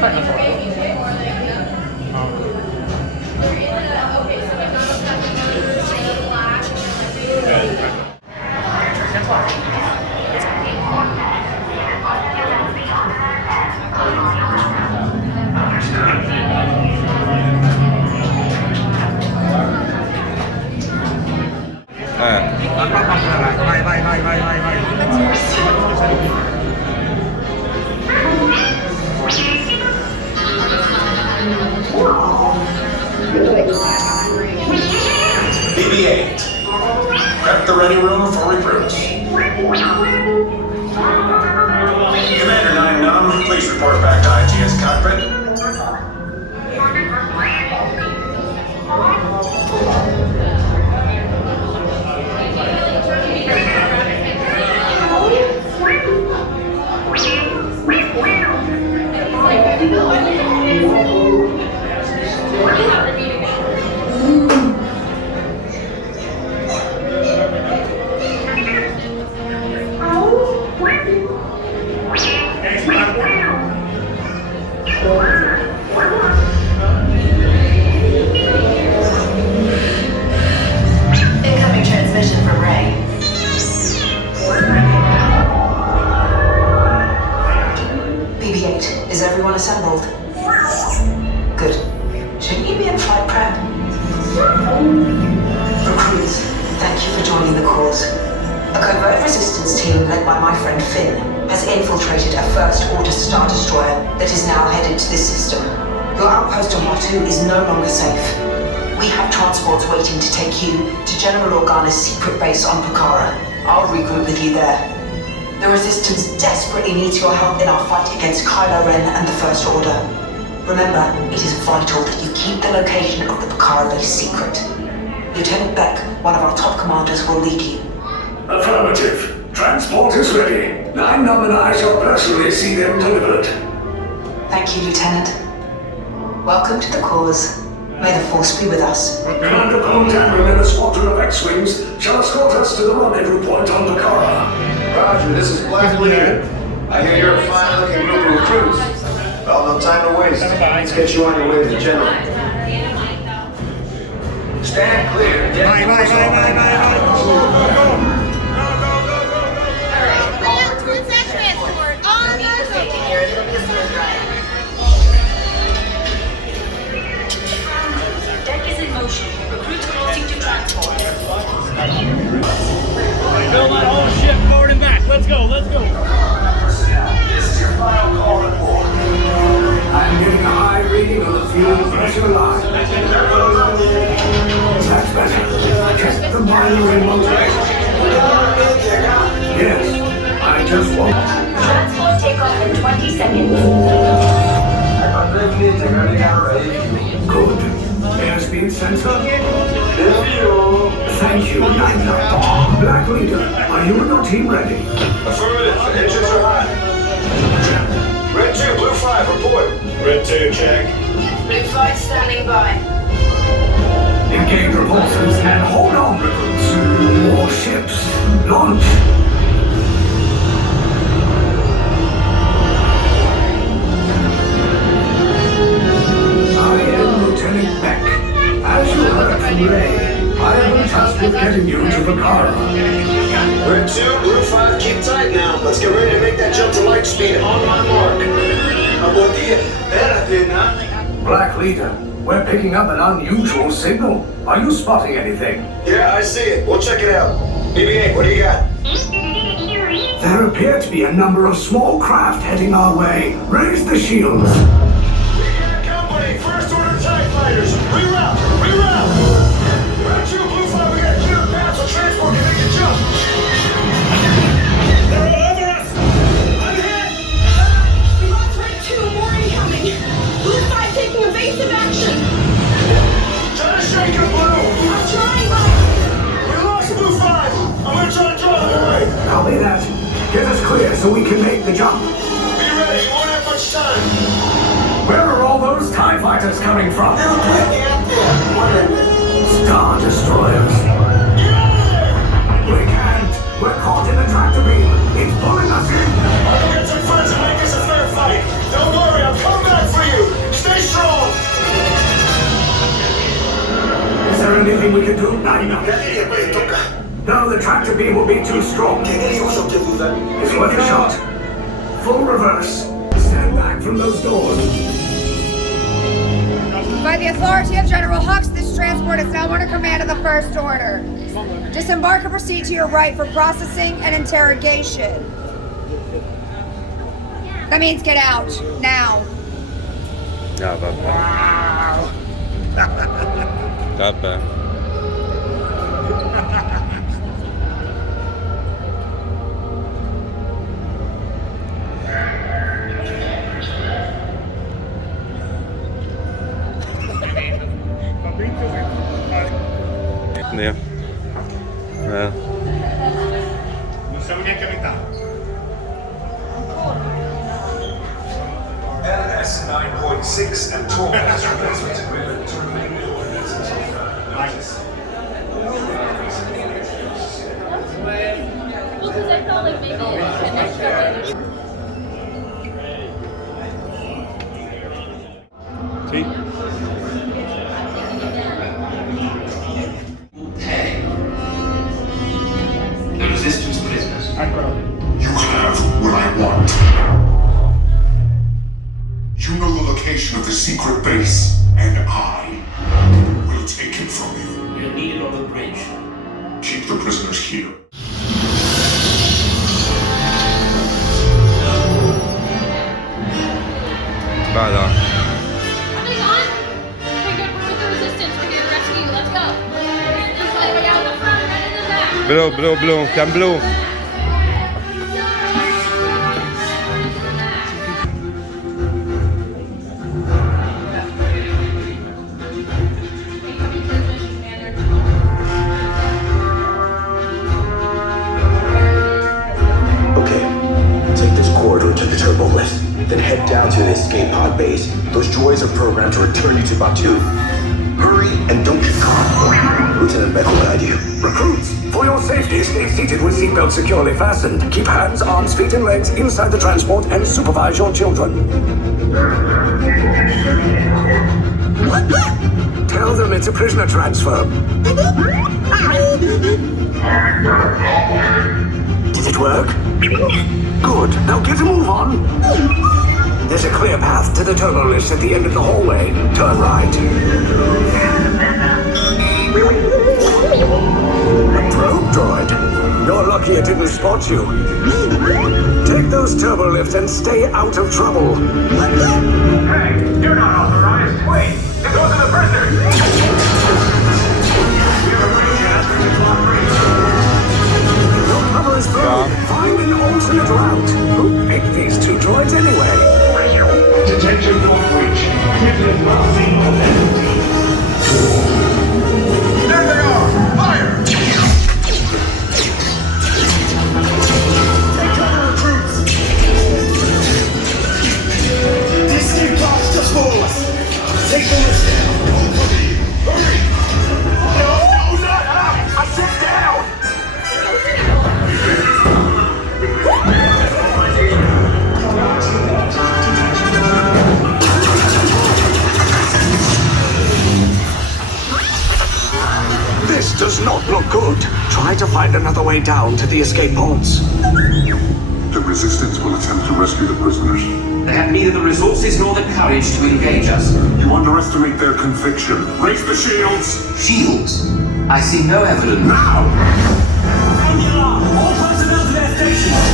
fight na photo. BB-8. Prep the ready room for recruits. Commander 9 Num, please report back to IGS cockpit. Incoming transmission from Ray. BB-8, is everyone assembled? Good. Shouldn't you be in flight prep? Recruits, thank you for joining the cause. A covert resistance team led by my friend Finn has infiltrated a first-order Star Destroyer that is now headed to this system. Your outpost on Batu is no longer safe. We have transports waiting to take you to General Organa's secret base on Pucara. I'll regroup with you there. The Resistance desperately needs your help in our fight against Kylo Ren and the First Order. Remember, it is vital that you keep the location of the Pucara base secret. Lieutenant Beck, one of our top commanders, will lead you. Affirmative. Transport is ready. 9 Num and I shall personally see them delivered. Thank you, Lieutenant. Welcome to the cause. May the Force be with us. Commander Poltam and a squadron of X-Wings shall escort us to the rendezvous point on Pucara. Roger, this is Black Leader. I hear you're a fine-looking group of recruits. Well, no time to waste. Let's get you on your way to the General. Stand clear. Deck is in motion. Recruits closing to transport. Fill that whole ship forward and back. Let's go, let's go. This is your final call report. I'm getting a high reading on the fuel pressure line. That's better. Check the binary motor. Yes, I just want... Transport takeoff in 20 seconds. Good. Airspeed sensor? Thank you, 9 Num. Black Leader, are you and your team ready? Affirmative. Engines are hot. Red 2, Blue 5, report. Red 2, check. Blue 5 standing by. Engage repulsors and hold on, recruits. More ships. Launch. I am Lieutenant Beck. As you heard from Ray, I am tasked with getting you to Pucara. Red 2, Blue 5, keep tight now. Let's get ready to make that jump to light speed on my mark. Buen dia. Black Leader, we're picking up an unusual signal. Are you spotting anything? Yeah, I see it. We'll check it out. BB-8, what do you got? There appear to be a number of small craft heading our way. Raise the shields. Company, first order TIE fighters. Reroute! Reroute! Red 2, Blue 5, we got a clear path so transport can make a jump. They're all over us! I'm hit! We lost Red 2, more incoming! Blue 5 taking evasive action! Try to shake him, Blue! I'm trying, but... We lost Blue 5! I'm gonna try to draw them away! Copy that. Get us clear so we can make the jump. Be ready, you won't have much time! Where are all those TIE fighters coming from? Star Destroyers. We can't. We're caught in the tractor beam. It's pulling us in. I'll get some friends and make this a fair fight! Don't worry, I'll come back for anything we can do? No, the tractor beam will be too strong. It's worth a shot. Full reverse. Stand back from those doors. By the authority of General Hux, this transport is now under command of the First Order. Disembark and proceed to your right for processing and interrogation. That means get out, now. Ja, vabbè. Vabbè. Dio. Non siamo neanche a metà. LS 9.6 and 12 has replacement agreement to remain in ordinance until further notice. Well, because I felt like maybe it's connected. Sì. The resistance prisoners. You have what I want. You know the location of the secret base, and I will take it from you. We'll need it on the bridge. Keep the prisoners here. Vada. Coming on? Okay, good. We're with the resistance. We're here to rescue you. Let's go. This way, way out in the front, right in the back. Blu, chiam blu. Okay, take this corridor to the turbo lift, then head down to the escape pod base. Those droids are programmed to return you to Batu. Hurry and don't get caught. Lieutenant Beck will guide you. Recruits, for your safety, stay seated with seatbelts securely fastened. Keep hands, arms, feet, and legs inside the transport and supervise your children. Tell them it's a prisoner transfer. Did it work? Good. Now get a move on. There's a clear path to the turbo lifts at the end of the hallway. Turn right. A probe droid. You're lucky it didn't spot you. Take those turbo lifts and stay out of trouble. Hey, you're not authorized. Wait, it goes to the prisoners. We have a great chance to block free. Your cover is blown. Find an alternate route. Who picked these two droids anyway? Detention won't reach. Prisoners must see identity. There they are! Fire! Take cover, recruits! The escape pods just below us. Take the list down. Hurry! No, not up! I said down! This does not look good. Try to find another way down to the escape pods. The resistance will attempt to rescue the prisoners. They have neither the resources nor the courage to engage us. You underestimate their conviction. Raise the shields! Shields? I see no evidence. Now! Sound the alarm! All personnel to their stations!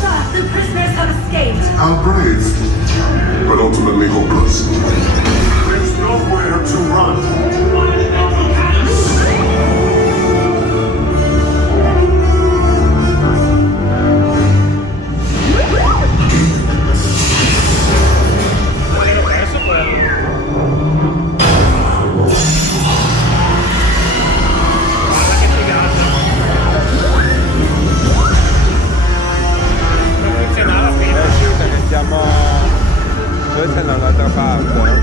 Sir, the prisoners have escaped. How brave, but ultimately hopeless. There's nowhere to run. Questa è dall'altra parte.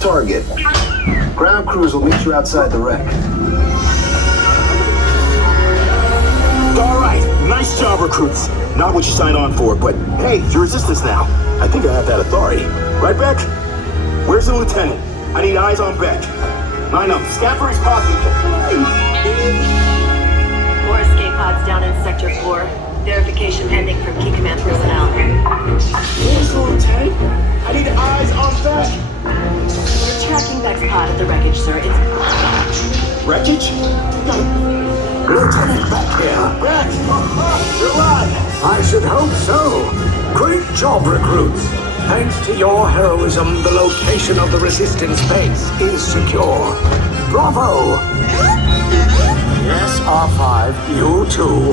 target. Ground crews will meet you outside the wreck. All right, nice job, recruits. Not what you signed on for, but hey, you're resistance now. I think I have that authority. Right, Beck? Where's the lieutenant? I need eyes on Beck. Line up, scan for his pod beacon. More escape pods down in Sector 4. Verification pending from Key Command personnel. Where's the lieutenant? I need eyes on Beck. We're tracking Beck's pod at the wreckage, sir. It's... Wreckage? Lieutenant Beck here. Beck! You're alive! I should hope so. Great job, recruits. Thanks to your heroism, the location of the Resistance base is secure. Bravo! Yes, R5, you too.